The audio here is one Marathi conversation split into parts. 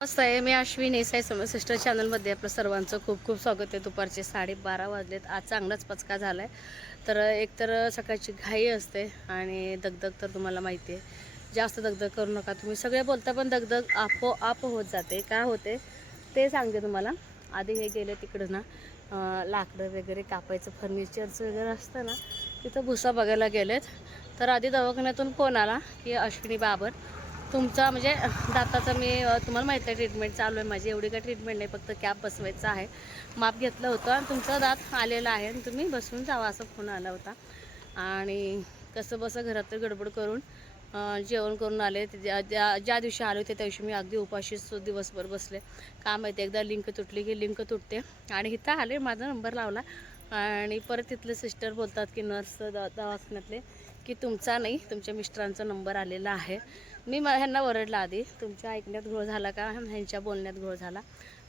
मस्त आहे. मी अश्विनी साई सिस्टर चॅनलमध्ये आपलं सर्वांचं खूप खूप स्वागत आहे. दुपारचे 12:30 वाजलेत. आज चांगलाच पचका झाला आहे. तर एकतर सकाळची घाई असते आणि दगदग तर तुम्हाला माहिती आहे. जास्त दगदग करू नका. तुम्ही सगळे बोलता पण दगदग आपोआप होत जाते. काय होते ते सांगते तुम्हाला. आधी हे गेले तिकडं ना लाकडं वगैरे कापायचं फर्निचरचं वगैरे असतं ना, तिथं भुसा बघायला गेलेत. तर आधी दवाखान्यातून फोन आला की अश्विनी बाबर तुमचा म्हणजे दाताचं मी तुम्हाला माहिती आहे ट्रीटमेंट चालू आहे माझी. एवढी काही ट्रीटमेंट नाही, फक्त कॅप बसवायचं आहे. माप घेतलं होतं आणि तुमचा दात आलेला आहे आणि तुम्ही बसून जावा असं फोन आला होता. आणि कसं बसं घरात गडबड करून जेवण करून आले. ज्या दिवशी आले होते त्या दिवशी मी अगदी उपाशीच दिवसभर बसले. का माहिती एकदा लिंक तुटली की लिंक तुटते. आणि इथं आले, माझा नंबर लावला आणि परत तिथले सिस्टर बोलतात की नर्स दवाखान्यातले की तुमचा नाही तुमच्या मिस्टरांचा नंबर आलेला आहे. मी ह्यांना ओरडला आधी, तुमच्या ऐकण्यात घोळ झाला का ह्यांच्या बोलण्यात घोळ झाला.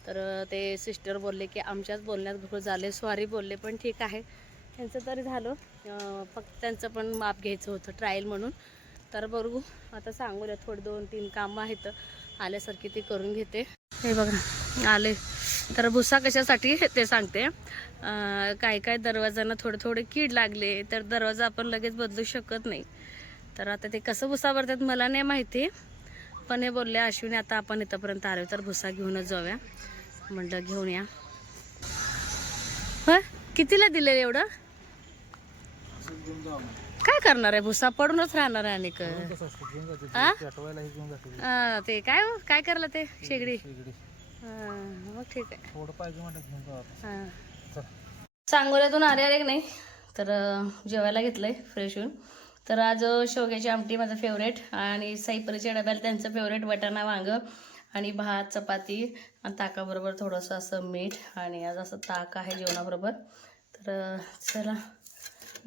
तर ते सिस्टर बोलले की आमच्याच बोलण्यात घोळ झाले, सॉरी बोलले. पण ठीक आहे, त्यांचं तरी झालं. फक्त त्यांचं पण माप घ्यायचं होतं ट्रायल म्हणून. तर बघू आता सांगूया, थोडे 2-3 कामं आहेत आल्यासारखी ती करून घेते. हे बघा आले. तर भुसा कशासाठी ते सांगते. काय काय दरवाजांना थोडे थोडे कीड लागले, तर दरवाजा आपण लगेच बदलू शकत नाही. तर आता ते कसं भुसा भरतात मला नाही माहिती. पण हे बोलले अश्विनी आता आपण इथंपर्यंत आलो तर भुसा घेऊनच जाऊया. म्हटलं घेऊन या. होय, कितीला दिले एवढं? काय करणार आहे भुसा? पडूनच राहणार आहे. आणि ते काय काय करलं ते शेगडी? मग ठीक आहे. सांगोल्यातून आले की नाही, तर जेवायला घेतलंय फ्रेश होऊन. तर आज शेवग्याची आमटी माझं फेवरेट आणि साईपरीच्या डब्याला त्यांचं फेवरेट वटाणा वांग आणि भात चपाती आणि ताकाबरोबर थोडंसं असं मीठ. आणि आज असं ताक आहे जेवणाबरोबर. तर चला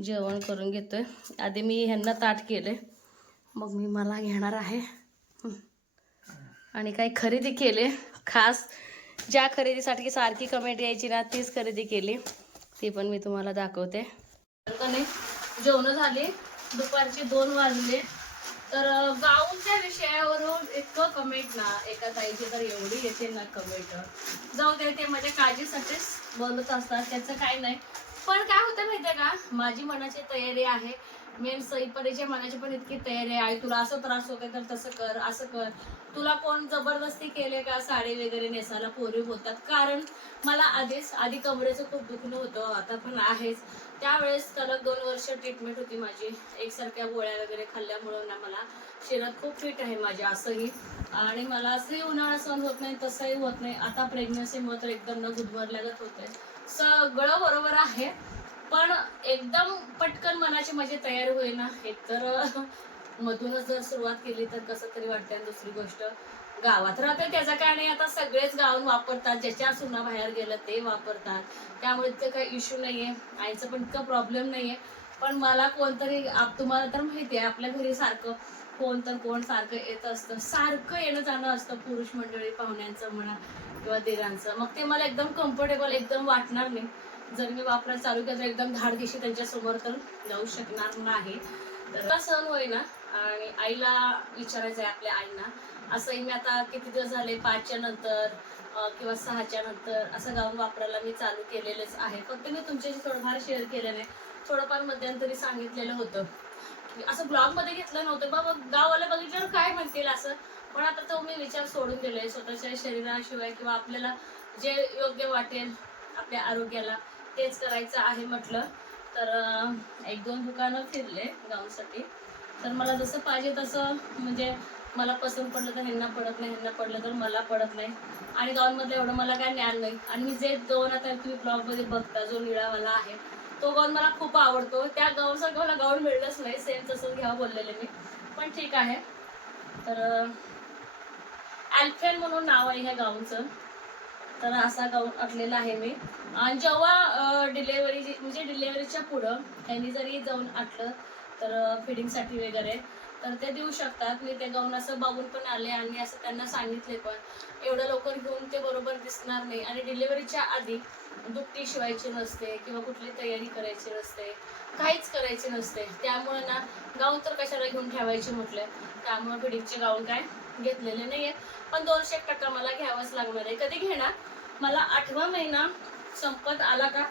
जेवण करून घेतोय. आधी मी ह्यांना ताट केले, मग मी मला घेणार आहे. आणि काही खरेदी केले खास, ज्या खरेदीसाठी सारखी कमेंट यायची ना तीच खरेदी केली, ती पण मी तुम्हाला दाखवते. जेवण झाली, दुपारचे 2 वाजले. तर गाऊनच्या विषयावरून इतकं कमेंट ना एका ताईची तर एवढी येते ना कमेंट. जाऊ दे, ते माझ्या काळजीसाठीच बोलत असतात, त्याचं काय नाही. पण काय होतं माहितीये का, माझी मनाची तयारी आहे. मेन सईपरीच्या मनाची पण इतकी तयारी आहे. तुला असं त्रास होते तर तसं कर, असं कर. तुला कोण जबरदस्ती केले का साडी वगैरे नेसायला? पोरी होतात. कारण मला आधी कमरेचं खूप दुखणं होतं, आता पण आहेच. त्यावेळेस त्याला 2 वर्ष ट्रीटमेंट होती माझी. एकसारख्या गोळ्या वगैरे खाल्ल्यामुळं ना मला शरीरात खूप फिट आहे माझी असंही. आणि मला असंही उन्हाळा सहन होत नाही, तसंही होत नाही. आता प्रेग्नन्सीमुळे तर एकदम न गुदमरल्यागत होतंय. सगळं बरोबर आहे, पण एकदम पटकन मनाची माझी तयारी होईना. एकतर मधूनच जर सुरुवात केली तर कसं तरी वाटतंय. दुसरी गोष्ट, गावात राहते त्याचा काय नाही, आता सगळेच गाऊन वापरतात, ज्याच्या सुना बाहेर गेलं ते वापरतात, त्यामुळे इतकं काही इश्यू नाहीये. आईचं पण इतकं प्रॉब्लेम नाहीये. पण मला कोणतरी, तुम्हाला तर माहिती आहे आपल्या घरी सारखं कोण सारखं येत असतं, सारखं येणं जाणं असतं, पुरुष मंडळी पाहुण्यांचं म्हणा किंवा दिरांचं. मग ते मला एकदम कम्फर्टेबल एकदम वाटणार नाही. जर मी वापरायला चालू केलं तर एकदम धाडदिशी त्यांच्या समोर तर जाऊ शकणार नाही. तर सहन होईना. आणि आईला विचारायचं आहे, आपल्या आईना. असंही मी आता किती दिवस झाले 5च्या नंतर किंवा 6च्या नंतर असं गाऊन वापरायला मी चालू केलेलंच आहे. फक्त मी तुमच्याशी थोडंफार शेअर केलं नाही, थोडंफार मध्यंतरी सांगितलेलं होतं. असं ब्लॉगमध्ये घेतलं नव्हतं, बाबा गाववाले बघितल्यावर काय म्हणतील असं. पण आता तो मी विचार सोडून दिलाय. स्वतःच्या शरीराशिवाय किंवा आपल्याला जे योग्य वाटेल आपल्या आरोग्याला तेच करायचं आहे म्हटलं. तर 1-2 दुकानं फिरले गाऊनसाठी. तर मला जसं पाहिजे तसं, म्हणजे मला पसंत पडलं तर ह्यांना पडत नाही, ह्यांना पडलं तर मला पडत नाही. आणि गाऊनमधलं एवढं मला काय ज्ञान नाही. आणि मी जे गाऊन आता तुम्ही ब्लॉगमध्ये बघता जो निळावाला आहे, तो गाऊन मला खूप आवडतो. त्या गाऊनसारखं मला गाऊन मिळलंच नाही, सेम तसंच घ्यावं बोललेले मी. पण ठीक आहे. तर अल्फेन म्हणून नाव आहे ह्या गाऊनचं. तर असा गाऊन आटलेला आहे मी. आणि जेव्हा डिलेवरी म्हणजे डिलेवरीच्या पुढं ह्यांनी जरी जाऊन आटलं तर फिडिंगसाठी वगैरे तर ते देऊ शकतात. मी ते गाऊन असं बघून पण आले आणि असं त्यांना सांगितले पण, एवढं लवकर घेऊन ते बरोबर दिसणार नाही. आणि डिलेवरीच्या आधी दुपटी शिवायची नसते किंवा कुठली तयारी करायची नसते, काहीच करायचे नसते. त्यामुळे ना गाऊन तर कशाला घेऊन ठेवायचे म्हटलं. त्यामुळे फिडिंगचे गाऊन काय घेतलेले नाहीये, पण 200% मला घ्यावंच लागणार आहे. कधी घेणार, मला 8वा महिना संपत आला का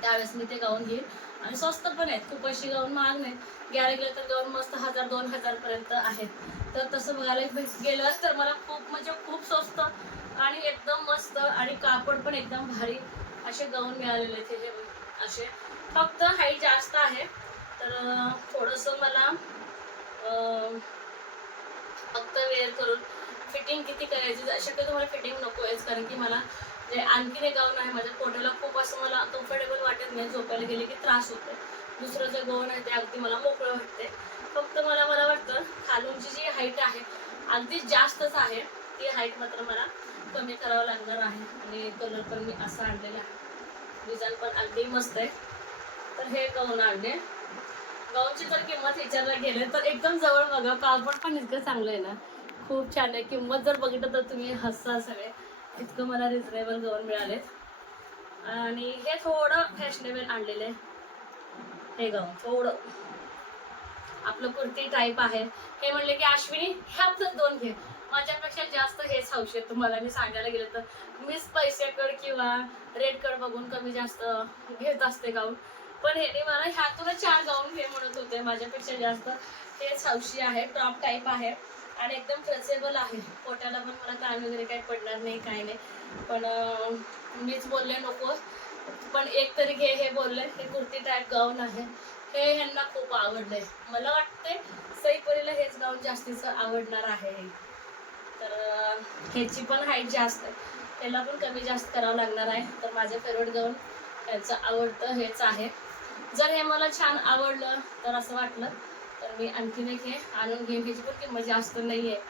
त्यावेळेस मी ते गाऊन घेईन. आणि स्वस्त पण आहेत, खूप अशी गाऊन महाग नाही. घ्यायला गेलं तर गाऊन मस्त 1000-2000 पर्यंत आहेत. तर तसं बघायला गेलं तर मला खूप म्हणजे खूप स्वस्त आणि एकदम मस्त आणि कापड पण एकदम भारी असे गाऊन मिळालेले आहेत. हे असे फक्त हाईट जास्त आहे, तर थोडंसं मला फक्त वेअर करून फिटिंग किती करायची, शक्यतो मला फिटिंग नको आहेच, कारण की मला जे आणखीन एक गाऊन आहे माझ्या पोटाला खूप असं मला कम्फर्टेबल वाटत नाही, झोपायला गेले की त्रास होतो. दुसरं जे गाऊन आहे ते अगदी मला मोकळं वाटते. फक्त मला वाटतं खालूनची जी हाईट आहे अगदी जास्तच आहे, ती हाईट मात्र मला कमी करावं लागणार आहे. आणि कलर पण मी असा आणलेला आहे, डिझाईन पण अगदी मस्त आहे. तर हे गाऊन आणले. गाऊनची तर किंमत विचारला गेले तर एकदम जवळ बघा, कापड पण इतकं चांगलं आहे ना, खूप छान आहे. किंमत जर बघितलं तर तुम्ही हसाल सगळे, इतकं मला रिजनेबल गाऊन मिळालेत. आणि हे थोडं फॅशनेबल आणलेलं आहे. हे गाऊन थोडं आपलं कुर्ती टाईप आहे. हे म्हणले की अश्विनी ह्यातच 2 घे, माझ्यापेक्षा जास्त हेच हौशी आहे तुम्हाला. मी सांगायला गेलं तर मीच पैशाकडे किंवा रेटकडे बघून कमी जास्त घेत असते गाऊन, पण हे मला ह्यातूनच 4 गाऊन घे म्हणत होते. माझ्यापेक्षा जास्त हेच हौशी आहे. टॉप टाईप आहे आणि एकदम स्ट्रेचेबल आहे. पोटाला पण मला ताण वगैरे काही पडणार नाही, काही नाही. पण मीच बोलले नको, पण एक तरी घे हे बोलले. हे कुर्ती टाईप गाऊन आहे, हे ह्यांना खूप आवडलंय. मला वाटते सईपरीला हेच गाऊन जास्तीचं आवडणार आहे. तर ह्याची पण हाईट जास्त आहे, त्याला पण कमी जास्त करावं लागणार आहे. तर माझं फेवरेट गाऊन ह्याचं आवडतं हेच आहे. जर हे मला छान आवडलं तर असं वाटलं तर मी आणखीन एक हे आणून घेईन. ह्याची पण किंमत जास्त नाही आहे.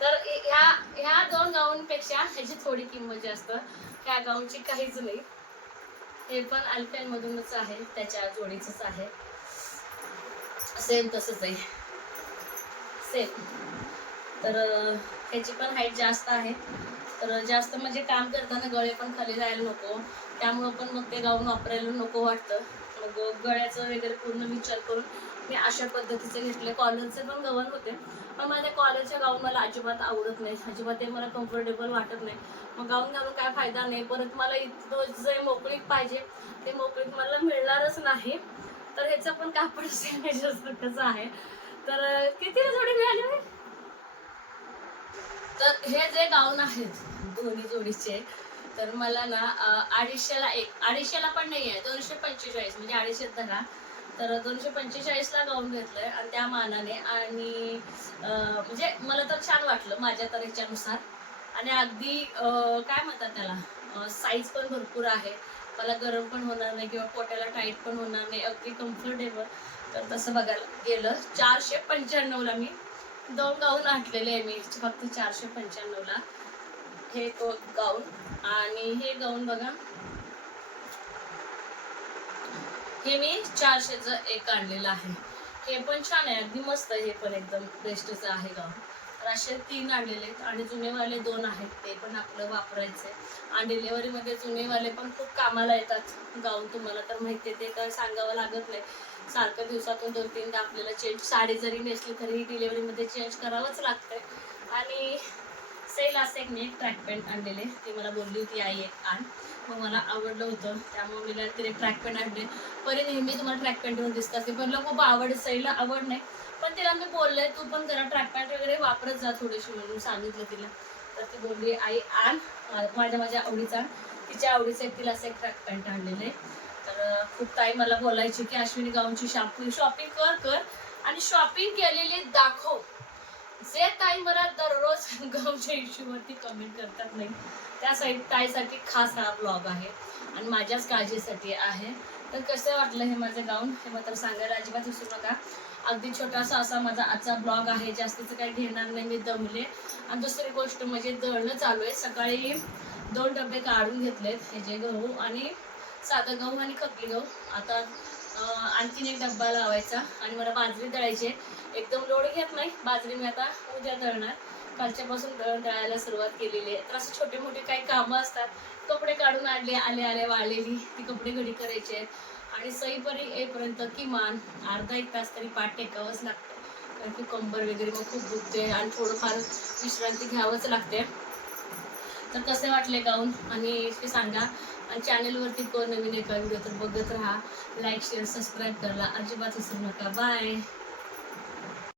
तर ह्या 2 गाऊनपेक्षा ह्याची थोडी किंमत जास्त, ह्या गाऊनची काहीच नाही. हे पण अल्पेनमधूनच आहे, त्याच्या जोडीचंच आहे. सेम तसंच आहे, सेम. तर ह्याची पण हाईट जास्त आहे. तर जास्त म्हणजे काम करताना गळे पण खाली जायला नको, त्यामुळं पण मग ते गाऊन वापरायला नको वाटतं. मग गळ्याचं वगैरे पूर्ण विचार करून मी अशा पद्धतीचे घेतले. कॉलरचे पण गवन होते, पण माझ्या कॉलरच्या गाऊन मला अजिबात आवडत नाही, अजिबात ते मला कम्फर्टेबल वाटत नाही. मग गाऊन घालून काय फायदा नाही. परत मला इतकं जे मोकळीक पाहिजे ते मोकळीक मला मिळणारच नाही. तर ह्याचं पण कापड कसं आहे. तर कितीला जोडी मिळाली. तर हे जे गाऊन आहेत दोन्ही जोडीचे, तर मला ना 250ला एक, 250ला पण नाही आहे, 245 म्हणजे 250 धरा. तर 245ला गाऊन घेतलंय आणि त्या मानाने. आणि म्हणजे मला तर छान वाटलं माझ्या तऱ्हेच्यानुसार. आणि अगदी काय म्हणतात त्याला, साईज पण भरपूर आहे, मला गरम पण होणार नाही किंवा पोटाला टाईट पण होणार नाही, अगदी कम्फर्टेबल. तर तसं बघायला गेलं 495ला मी 2 गाऊन आणलेले आहे. मी फक्त 495ला हे तो गाऊन. आणि हे गाऊन बघा, हे मी 400चं एक आणलेलं आहे. हे पण छान आहे, अगदी मस्त आहे. हे पण एकदम बेस्टच आहे गाऊन. तर असे 3 आणलेले आहेत आणि जुनेवाले 2 आहेत, ते पण आपलं वापरायचे. आणि डिलेवरीमध्ये जुनेवाले पण खूप कामाला येतात गाऊन, तुम्हाला तर माहिती आहे, ते काय सांगावं लागत नाही. सारखं दिवसातून 2-3दा आपल्याला चेंज, साडी जरी नेसली तरी डिलेवरीमध्ये चेंज करावंच लागतंय. आणि सेल असं एक मी एक ट्रॅक पॅन्ट आणलेले, ती मला बोलली होती आई एक आण, मग मला आवडलं होतं त्यामुळे मी तिने ट्रॅक पॅन्ट आणले. परी नेहमी तुम्हाला ट्रॅक पॅन्टवर दिसतात, ते पण खूप आवड, सईला आवड नाही, पण तिला मी बोलले तू पण जरा ट्रॅक पॅन्ट वगैरे वापरत जा थोडीशी म्हणून सांगितलं तिला. तर ती बोलली आई आण, माझ्या आवडीचा, तिच्या आवडीचं एक तिला असं एक ट्रॅक पॅन्ट आणलेले. तर खूप ताई मला बोलायची की अश्विनी गाऊनची शॉपिंग कर आणि शॉपिंग केलेली दाखव. जे ताई मला दररोज गाऊनच्या इश्यूवरती कमेंट करतात नाही, त्या ताईसाठी खास हा ब्लॉग आहे आणि माझ्याच काळजीसाठी आहे. तर कसं वाटलं हे माझं गाऊन, हे मात्र सांगायला अजिबात विसरू नका. अगदी छोटासा असा माझा आजचा ब्लॉग आहे, जास्तीचं काही घेणार नाही, मी दमले. आणि दुसरी गोष्ट म्हणजे दळणं चालू आहे. सकाळी 2 डबे काढून घेतलेत, हे जे गहू आणि साधं गहू आणि खपली गहू. आता आणखीन एक डब्बा लावायचा आणि मला बाजरी दळायची. एकदम लोड घेत नाही बाजरी, मी आता उद्या दळणार. कालच्यापासून दळायला सुरुवात केलेली आहे. तर असं छोटे मोठे काही कामं असतात. कपडे काढून आणले, आले वाळलेली ती कपडे घडी करायचे. आणि सईपरी येईपर्यंत किमान अर्धा 1 तास तरी पाठ टेकावंच लागतं. कारण की कंबर वगैरे मग खूप दुखते आणि थोडंफार विश्रांती घ्यावंच लागते. तर कसे वाटले गाऊन आणि ते सांगा. आणि चॅनलवरती कोण नवीन एका व्हिडिओ तर बघत राहा. लाईक शेअर सबस्क्राईब करायला अजिबात विसरू नका. बाय.